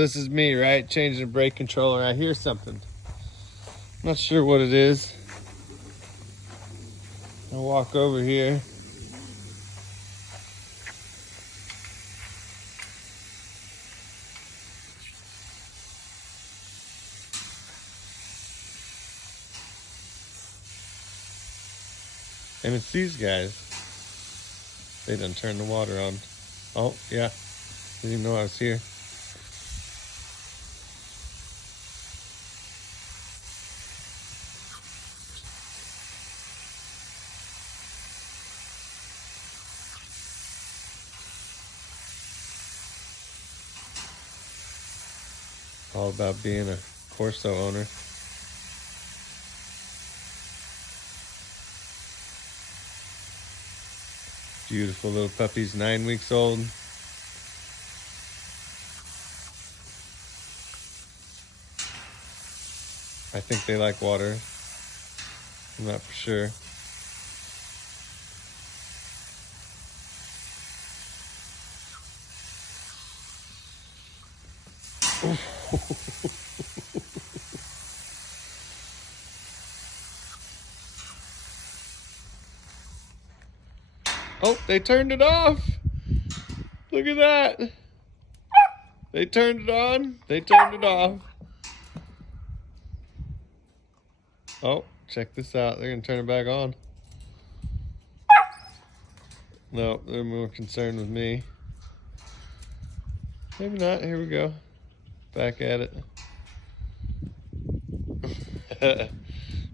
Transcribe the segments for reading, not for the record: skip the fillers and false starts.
This is me, right? Changing the brake controller. I hear something. Not sure what it is. I'll walk over here. And it's these guys. They done turned the water on. Oh, yeah. Didn't even know I was here. All about being a Corso owner. Beautiful little puppies, 9 weeks old. I think they like water. I'm not for sure. Oh, they turned it off. Look at that. They turned it on. They turned it off. Oh, check this out. They're going to turn it back on. No, they're more concerned with me. Maybe not. Here we go. Back at it.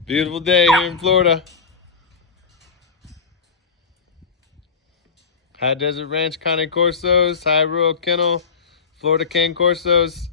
Beautiful day here in Florida. High Desert Ranch Cane Corsos, High Rural Kennel, Florida Cane Corsos.